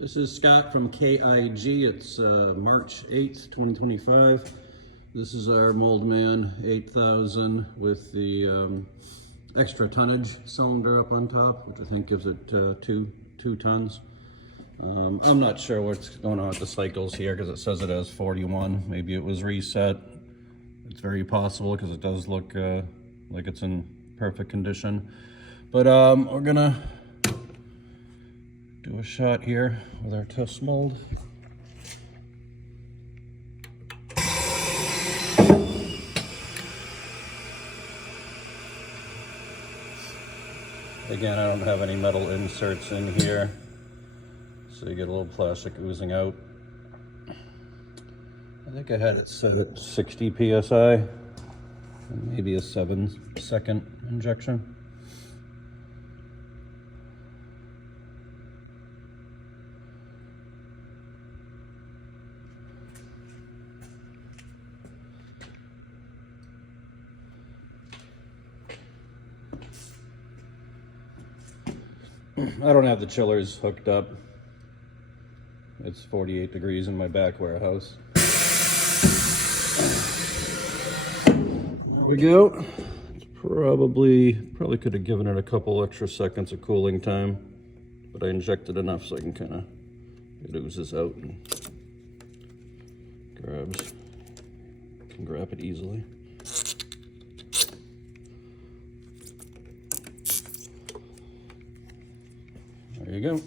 This is Scott from KIG. It's March 8th, 2025. This is our Moldman 8000 with the extra tonnage cylinder up on top, which I think gives it two tons. I'm not sure what's going on with the cycles here because it says it has 41. Maybe it was reset. It's very possible because it does look like it's in perfect condition. But we're gonna do a shot here with our test mold. Again, I don't have any metal inserts in here, so you get a little plastic oozing out. I think I had it set at 60 psi, and maybe a 7-second injection. I don't have the chillers hooked up. It's 48 degrees in my back warehouse. There we go. It's probably could have given it a couple extra seconds of cooling time, but I injected enough so I can kind of, it oozes out and can grab it easily. There you go.